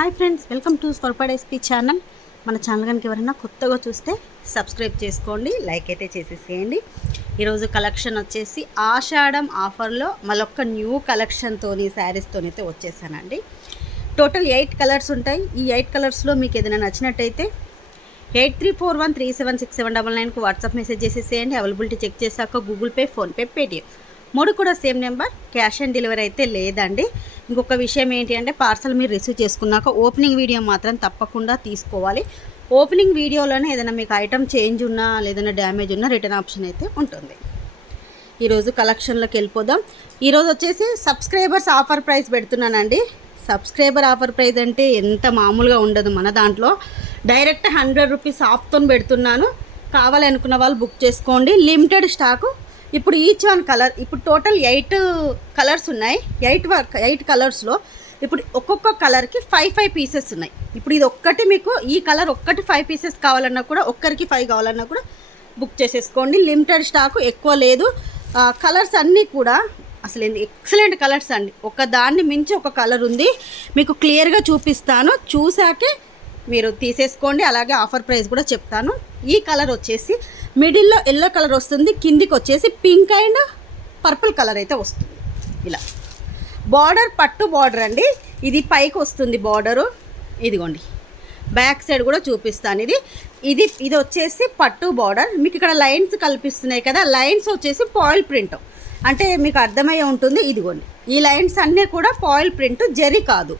Hi friends, welcome to Swarpad SP channel. మన channel కనుక ఎవరైనా కొత్తగా చూస్తే సబ్స్క్రైబ్ చేసుకోండి, లైక్ అయితే చేసేసేయండి. ఈరోజు కలెక్షన్ వచ్చేసి ఆషాఢం ఆఫర్లో మళ్ళొక్క న్యూ కలెక్షన్తోని శారీస్తోని అయితే వచ్చేసానండి. టోటల్ 8 కలర్స్ ఉంటాయి. ఈ 8 కలర్స్లో మీకు ఏదైనా నచ్చినట్టయితే 8341376799కు వాట్సాప్ మెసేజ్ చేసేసేయండి. అవైలబిలిటీ చెక్ చేశాక గూగుల్ పే, ఫోన్పే, పేటిఎం 3 కూడా same number. Cash on delivery అయితే లేదండి. ఇంకొక విషయం ఏంటి అంటే పార్సల్ మీరు రిసీవ్ చేసుకున్నాక ఓపెనింగ్ వీడియో మాత్రం తప్పకుండా తీసుకోవాలి. ఓపెనింగ్ వీడియోలోనే ఏదైనా మీకు ఐటమ్ చేంజ్ ఉన్నా లేదైనా డ్యామేజ్ ఉన్నా రిటర్న్ ఆప్షన్ అయితే ఉంటుంది. ఈరోజు కలెక్షన్లోకి వెళ్ళిపోదాం. ఈరోజు వచ్చేసి సబ్స్క్రైబర్స్ ఆఫర్ ప్రైస్ పెడుతున్నానండి. సబ్స్క్రైబర్ ఆఫర్ ప్రైస్ అంటే ఎంత మామూలుగా ఉండదు. మన దాంట్లో డైరెక్ట్ 100 రూపీస్ ఆఫ్తో పెడుతున్నాను. కావాలనుకున్న వాళ్ళు బుక్ చేసుకోండి. Limited stock. ఇప్పుడు ఈచ్ వన్ కలర్, ఇప్పుడు టోటల్ 8 కలర్స్ ఉన్నాయి. 8 కలర్స్లో ఇప్పుడు ఒక్కొక్క కలర్కి 5 పీసెస్ ఉన్నాయి. ఇప్పుడు ఇది ఒక్కటి మీకు ఈ కలర్ ఒక్కటి 5 పీసెస్ కావాలన్నా కూడా, ఒక్కరికి 5 కావాలన్నా కూడా బుక్ చేసేసుకోండి. లిమిటెడ్ స్టాకు, ఎక్కువ లేదు. కలర్స్ అన్నీ కూడా అసలు ఎక్సలెంట్ కలర్స్ అండి. ఒక దాన్ని మించి ఒక కలర్ ఉంది. మీకు క్లియర్గా చూపిస్తాను, చూసాకే మీరు తీసేసుకోండి. అలాగే ఆఫర్ ప్రైస్ కూడా చెప్తాను. ఈ కలర్ వచ్చేసి మిడిల్లో ఎల్లో కలర్ వస్తుంది, కిందికి వచ్చేసి పింక్ అండ్ పర్పుల్ కలర్ అయితే వస్తుంది. ఇలా బార్డర్ పట్టు బార్డర్ అండి. ఇది పైకి వస్తుంది బార్డరు. ఇదిగోండి, బ్యాక్ సైడ్ కూడా చూపిస్తాను. ఇది వచ్చేసి పట్టు బార్డర్. మీకు ఇక్కడ లైన్స్ కల్పిస్తున్నాయి కదా, లైన్స్ వచ్చేసి పాయిల్ ప్రింట్, అంటే మీకు అర్థమయ్యే ఉంటుంది. ఇదిగోండి, ఈ లైన్స్ అన్నీ కూడా పాయిల్ ప్రింట్, జరీ కాదు.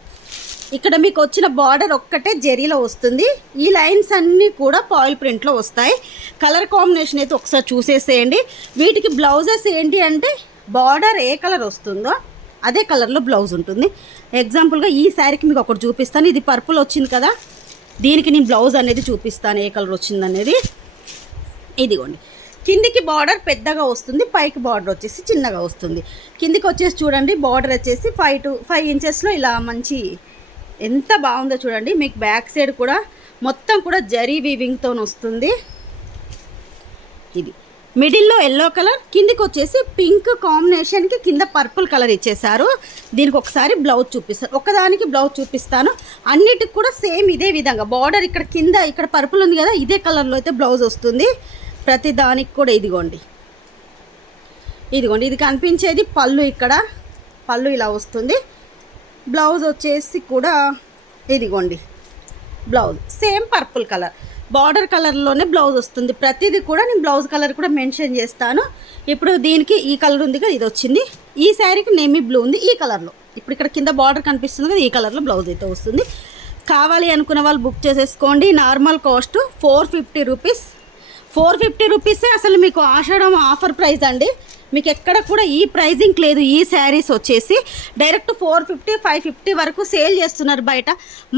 ఇక్కడ మీకు వచ్చిన బార్డర్ ఒక్కటే జరీలో వస్తుంది. ఈ లైన్స్ అన్నీ కూడా పాయిల్ ప్రింట్లో వస్తాయి. కలర్ కాంబినేషన్ అయితే ఒకసారి చూసేసేయండి. వీటికి బ్లౌజెస్ ఏంటి అంటే బార్డర్ ఏ కలర్ వస్తుందో అదే కలర్లో బ్లౌజ్ ఉంటుంది. ఎగ్జాంపుల్గా ఈ శారీకి మీకు ఒకటి చూపిస్తాను. ఇది పర్పుల్ వచ్చింది కదా, దీనికి నేను బ్లౌజ్ అనేది చూపిస్తాను ఏ కలర్ వచ్చింది అనేది. ఇదిగోండి, కిందికి బార్డర్ పెద్దగా వస్తుంది, పైకి బార్డర్ వచ్చేసి చిన్నగా వస్తుంది. కిందికి వచ్చేసి చూడండి, బార్డర్ వచ్చేసి 5 ఇంచెస్లో ఇలా మంచి ఎంత బాగుందో చూడండి. మీకు బ్యాక్ సైడ్ కూడా మొత్తం కూడా జరీ వీవింగ్తో వస్తుంది. ఇది మిడిల్లో ఎల్లో కలర్, కిందికి వచ్చేసి పింక్ కాంబినేషన్కి కింద పర్పుల్ కలర్ ఇచ్చేసారు. దీనికి ఒకసారి బ్లౌజ్ చూపిస్తాను, ఒకదానికి బ్లౌజ్ చూపిస్తాను. అన్నిటికి కూడా సేమ్ ఇదే విధంగా బార్డర్ ఇక్కడ కింద ఇక్కడ పర్పుల్ ఉంది కదా, ఇదే కలర్లో అయితే బ్లౌజ్ వస్తుంది. ప్రతి దానికి కూడా ఇదిగోండి, ఇది కనిపించేది పళ్ళు. ఇక్కడ పళ్ళు ఇలా వస్తుంది. బ్లౌజ్ వచ్చేసి కూడా ఇదిగోండి, blouse same purple colour border కలర్లోనే బ్లౌజ్ వస్తుంది. ప్రతిదీ కూడా నేను బ్లౌజ్ కలర్ కూడా మెన్షన్ చేస్తాను. ఇప్పుడు దీనికి ఈ కలర్ ఉంది కదా, ఇది వచ్చింది. ఈ శారీకి నేమీ బ్లూ ఉంది ఈ కలర్లో. ఇప్పుడు ఇక్కడ కింద బార్డర్ కనిపిస్తుంది కదా, ఈ కలర్లో బ్లౌజ్ అయితే వస్తుంది. కావాలి అనుకున్న వాళ్ళు బుక్ చేసేసుకోండి. Normal cost 450 rupees. 450 రూపీసే అసలు మీకు ఆషాఢం ఆఫర్ ప్రైస్ అండి. మీకు ఎక్కడ కూడా ఈ ప్రైజింగ్ లేదు. ఈ శారీస్ వచ్చేసి డైరెక్ట్ 450, 550 వరకు సేల్ చేస్తున్నారు బయట.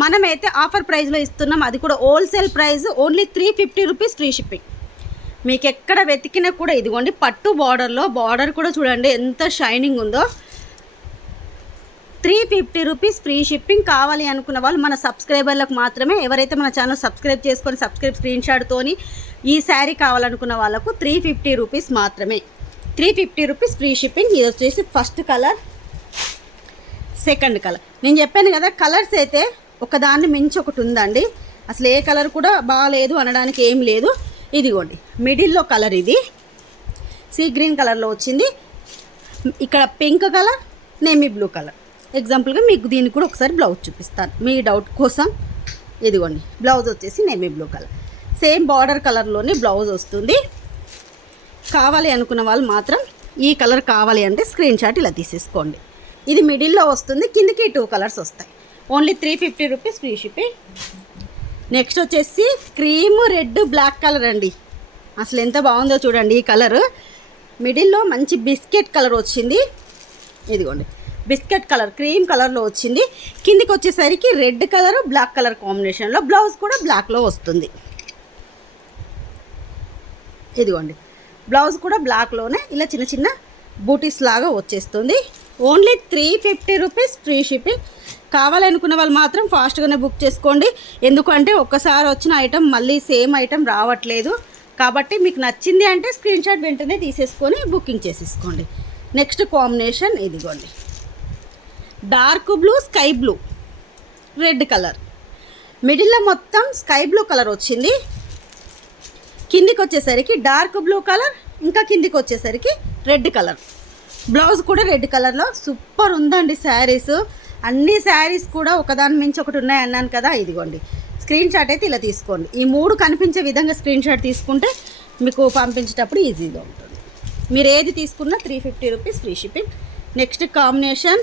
మనమైతే ఆఫర్ ప్రైస్లో ఇస్తున్నాం. అది కూడా wholesale price, only 350 rupees free shipping. మీకు ఎక్కడ వెతికినా కూడా ఇదిగోండి పట్టు బార్డర్లో, బార్డర్ కూడా చూడండి ఎంత షైనింగ్ ఉందో. 350 రూపీస్ ఫ్రీ షిప్పింగ్. కావాలి అనుకున్న వాళ్ళు మన సబ్స్క్రైబర్లకు మాత్రమే. ఎవరైతే మన ఛానల్ సబ్స్క్రైబ్ చేసుకొని సబ్స్క్రైబ్ స్క్రీన్ షాట్తోని ఈ శారీ కావాలనుకున్న వాళ్ళకు 350 రూపీస్ మాత్రమే. 350 రూపీస్ ఫ్రీ షిప్పింగ్. ఇది వచ్చేసి ఫస్ట్ కలర్, సెకండ్ కలర్. నేను చెప్పాను కదా, కలర్స్ అయితే ఒకదాన్ని మించి ఒకటి ఉందండి. అసలు ఏ కలర్ కూడా బాగాలేదు అనడానికి ఏం లేదు. ఇదిగోండి, మిడిల్లో కలర్ ఇది సీ గ్రీన్ కలర్లో వచ్చింది. ఇక్కడ పింక్ కలర్, నేమీ బ్లూ కలర్. ఎగ్జాంపుల్గా మీకు దీనికి కూడా ఒకసారి బ్లౌజ్ చూపిస్తాను మీ డౌట్ కోసం. ఇదిగోండి, బ్లౌజ్ వచ్చేసి నేమీ బ్లూ కలర్, సేమ్ బార్డర్ కలర్లోనే బ్లౌజ్ వస్తుంది. కావాలి అనుకున్న వాళ్ళు మాత్రం ఈ కలర్ కావాలి అంటే స్క్రీన్ షాట్ ఇలా తీసేసుకోండి. ఇది మిడిల్లో వస్తుంది, కిందికి 2 కలర్స్ వస్తాయి. Only 350 rupees free shipping. Next వచ్చేసి క్రీమ్ రెడ్ బ్లాక్ కలర్ అండి. అసలు ఎంత బాగుందో చూడండి. ఈ కలర్ మిడిల్లో మంచి బిస్కెట్ కలర్ వచ్చింది. ఇదిగోండి, బిస్కెట్ కలర్ క్రీమ్ కలర్లో వచ్చింది. కిందికి వచ్చేసరికి రెడ్ కలర్ బ్లాక్ కలర్ కాంబినేషన్లో, బ్లౌజ్ కూడా బ్లాక్లో వస్తుంది. ఇదిగోండి, బ్లౌజ్ కూడా బ్లాక్లోనే ఇలా చిన్న చిన్న బూటీస్ లాగా వచ్చేస్తుంది. Only 350 rupees free shipping. కావాలనుకున్న వాళ్ళు మాత్రం ఫాస్ట్గానే బుక్ చేసుకోండి. ఎందుకంటే ఒక్కసారి వచ్చిన ఐటెం మళ్ళీ సేమ్ ఐటెం రావట్లేదు. కాబట్టి మీకు నచ్చింది అంటే స్క్రీన్ షాట్ వెంటనే తీసేసుకొని బుకింగ్ చేసేసుకోండి. నెక్స్ట్ కాంబినేషన్ ఇదిగోండి, dark blue, sky blue. Red colour, మిడిల్లో మొత్తం స్కై బ్లూ కలర్ వచ్చింది, కిందికి వచ్చేసరికి డార్క్ బ్లూ కలర్, ఇంకా కిందికి వచ్చేసరికి రెడ్ కలర్. బ్లౌజ్ కూడా రెడ్ కలర్లో సూపర్ ఉందండి శారీస్. అన్ని శారీస్ కూడా ఒకదాని మించి ఒకటి ఉన్నాయి అన్నాను కదా, ఇదిగోండి స్క్రీన్ షాట్ అయితే ఇలా తీసుకోండి. ఈ 3 కనిపించే విధంగా స్క్రీన్ షాట్ తీసుకుంటే మీకు పంపించేటప్పుడు ఈజీగా ఉంటుంది. మీరు ఏది తీసుకున్నా 350 rupees free shipping. Next combination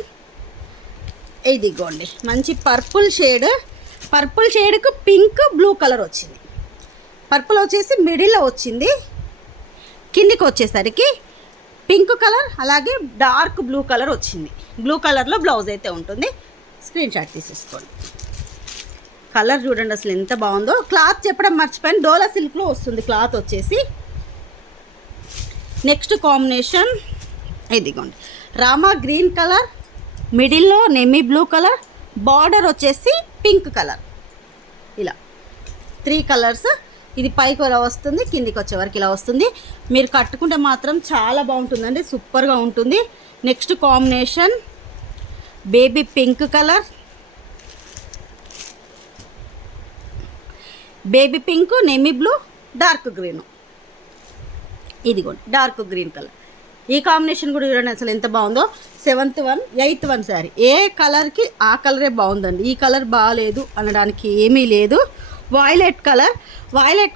ఇదిగోండి మంచి పర్పుల్ షేడ్కు పింక్ బ్లూ కలర్ వచ్చింది. పర్పుల్ వచ్చేసి మిడిల్లో వచ్చింది, కిందికి వచ్చేసరికి పింక్ కలర్ అలాగే డార్క్ బ్లూ కలర్ వచ్చింది. బ్లూ కలర్లో బ్లౌజ్ అయితే ఉంటుంది. స్క్రీన్ షాట్ తీసేసుకోండి. కలర్ చూడండి అసలు ఎంత బాగుందో. క్లాత్ చెప్పడం మర్చిపోయాను, డోలా సిల్క్లో వస్తుంది క్లాత్ వచ్చేసి. నెక్స్ట్ కాంబినేషన్ ఇదిగోండి రామా గ్రీన్ కలర్, మిడిల్లో నెమీ బ్లూ కలర్, బార్డర్ వచ్చేసి పింక్ కలర్. ఇలా 3 కలర్స్. ఇది పైకి ఇలా వస్తుంది, కిందికి వచ్చే వరకు ఇలా వస్తుంది. మీరు కట్టుకుంటే మాత్రం చాలా బాగుంటుందండి, సూపర్గా ఉంటుంది. Next combination baby pink colour, baby pink, నెమీ blue, dark green. ఇదిగోండి డార్క్ గ్రీన్ కలర్. ఈ కాంబినేషన్ కూడా చూడండి అసలు ఎంత బాగుందో. 7th 1 8th 1 sari. ఏ కలర్కి ఆ కలరే బాగుందండి, ఈ కలర్ బాగాలేదు అనడానికి ఏమీ లేదు. వాయిలెట్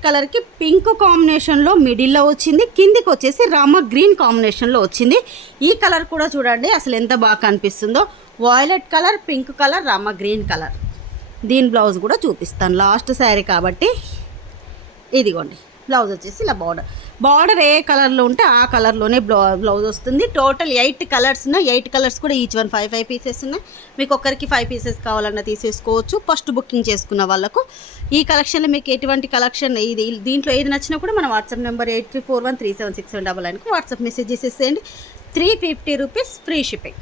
కలర్కి పింక్ కాంబినేషన్లో మిడిల్లో వచ్చింది, కిందికి వచ్చేసి రామా గ్రీన్ కాంబినేషన్లో వచ్చింది. ఈ కలర్ కూడా చూడండి అసలు ఎంత బాగా కనిపిస్తుందో. Violet colour, pink colour, Rama green colour. దీని బ్లౌజ్ కూడా చూపిస్తాను లాస్ట్ శారీ కాబట్టి. ఇదిగోండి బ్లౌజ్ వచ్చేసి ఇలా బార్డర్ ఏ కలర్లో ఉంటే ఆ కలర్లోనే బ్లౌజ్ వస్తుంది. టోటల్ 8 కలర్స్ ఉన్నాయి. 8 కలర్స్ కూడా ఈచ్ 1 5 పీసెస్ ఉన్నాయి. మీకు ఒక్కరికి 5 పీసెస్ కావాలన్నా తీసేసుకోవచ్చు ఫస్ట్ బుకింగ్ చేసుకున్న వాళ్ళకు. ఈ కలెక్షన్లో మీకు ఎటువంటి కలెక్షన్ దీంట్లో ఏది నచ్చినా కూడా మన వాట్సాప్ నెంబర్ 8341376799కు వాట్సాప్ మెసేజ్ చేసేసేయండి. 350 రూపీస్ ఫ్రీ షిప్పింగ్.